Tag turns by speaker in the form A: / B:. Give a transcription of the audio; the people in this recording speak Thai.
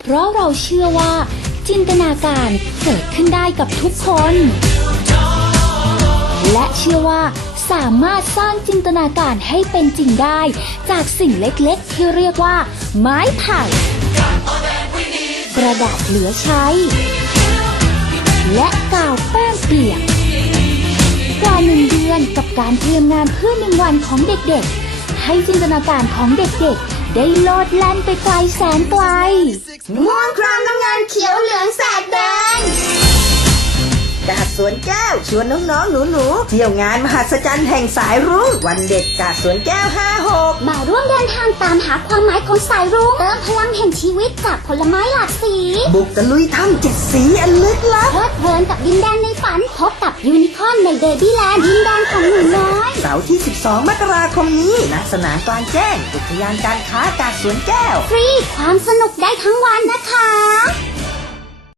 A: เพราะเราเชื่อว่าจินตนาการเกิดขึ้นได้กับทุกคนและเชื่อว่าสามารถสร้างจินตนาการให้เป็นจริงได้จากสิ่งเล็กๆที่เรียกว่าไม้ไผ่กระดาษเหลือใช้และกาวแป้งเปียกกว่า1 เดือนกับการเตรียมงานเพื่อ1 วันของเด็กๆให้จินตนาการของเด็กๆได้โลดแล่นไปไกลแสนไกล
B: ม่วงครามน้ำเงินเขียวเหลืองแสดแดงกาดสวนแก้วชวนน้องๆหนูๆเที่ยวงานมหัศจรรย์แห่งสายรุ้งวันเด็กกาดสวนแก้ว56
A: มาร่วมเดินทางตามหาความหมายของสายรุ้งเติมพลังแห่งชีวิตจากผลไม้หลากสี
B: บุกตะลุยถ้ำ7 สีอันลึกลับ
A: เพลิดเพลินกับดินแดนในฝันพบกับยูนิคอร์นในเบบี้แลนด์ดินแดนของหนูน้อย
B: เสาร์ที่12 มกราคมนี้ณสนามกลางแจ้งอุทยานการค้ากาดสวนแก้ว
A: ฟรีความสนุกได้ทั้งวันนะคะ